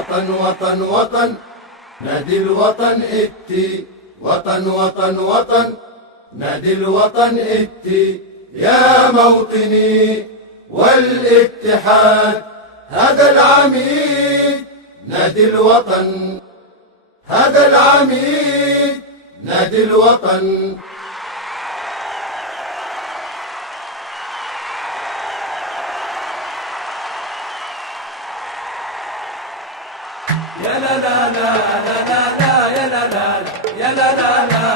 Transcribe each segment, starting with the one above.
وطن وطن وطن نادي الوطن اتي، وطن وطن وطن نادي الوطن اتي، يا موطني والاتحاد هذا العميد نادي الوطن، هذا العميد نادي الوطن. يا لا لا لا لا لا لا يا لا لا يا لا لا لا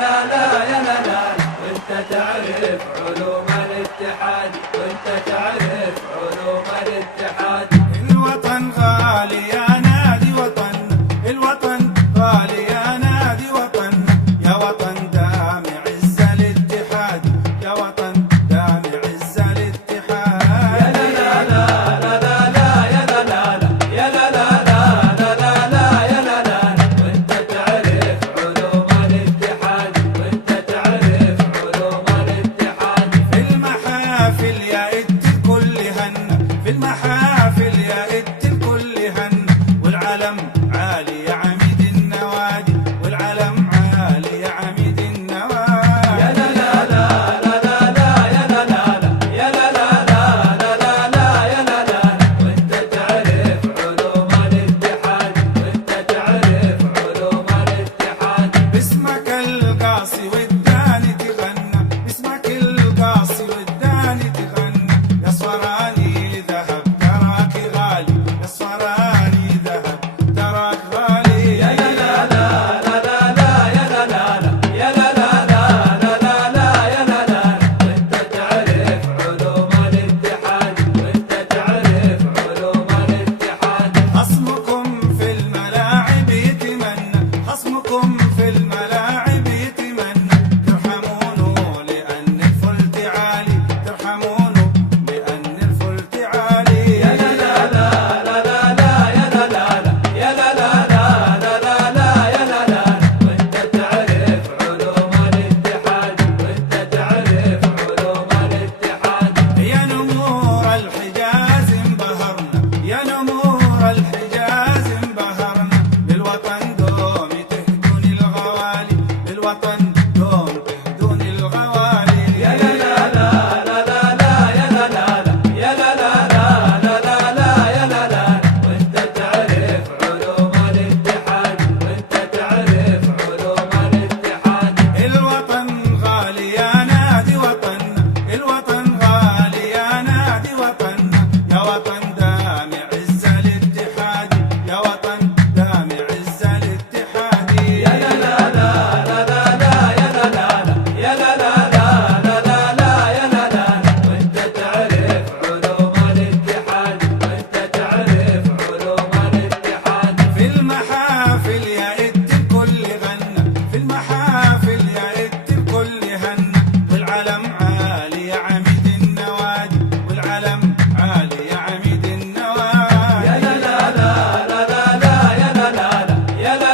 لا لا يا لا لا، وانت تعرف علوم الاتحاد، وانت تعرف علوم الاتحاد. الوطن غالي يا نادي وطن، الوطن غالي يا نادي وطن، يا وطن دام عز الاتحاد، يا وطن دام عز الاتحاد. يا لا لا لا لا لا يا لا لا يا لا لا في المحافل يا ات الكل هن، والعلم عالي يا عميد النوادي، والعلم عالي يا عميد النوادي. يا لا لا لا لا لا يا لا لا يا لا لا لا لا يا لا لا، وانت تعرف علوم الاتحاد، وانت تعرف علوم الاتحاد. باسمك القاصي والداني تغنى، باسمك القاصي والداني تغنى، يا صراني في الملاعب يتمنى، ترحمونه لأن الفلت عالي، ترحمونه لأن الفلت عالي. يا لا لا لا لا لا يا لا لا يا لا لا لا لا يا لا لا، وانت تعرف علوم الاتحاد، وانت تعرف علوم الاتحاد. يا نمور الحجاز انبهرنا، يا نمور الحجاز انبهرنا، للوطن دوم تهدون الغوالي، للوطن دوم تهدون الغوالي. يا لا لا لا لا لا يا لا لا يا لا لا لا يا لا لا، وانت تعرف علوم الاتحاد، وانت تعرف علوم الاتحاد. الوطن غالي يا نادي وطن، الوطن غالي يا نادي وطن، يا وطن دام عز الاتحاد، يا وطن دام عز الاتحاد. يا لا لا لا يا لا لا يا لا لا يا لا لا، وانت تعرف علوم الاتحاد، وانت تعرف علوم الاتحاد. في المحافل يا ات الكل غنى، في المحافل يا ات الكل هنى، والعلم عالي يا عميد النوادي، والعلم عالي يا عميد النوادي. يا لا لا لا يا لا لا يا لا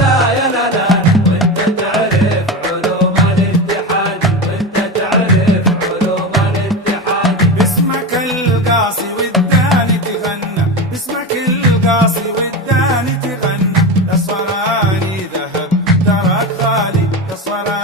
لا يا لا لا، وانت تعرف علوم الاتحاد، وانت تعرف علوم الاتحاد. باسمك القاصي والداني تغنى، باسمك القاصي والداني تغنى، يا صراني ذهب تراك غالي، يا صراني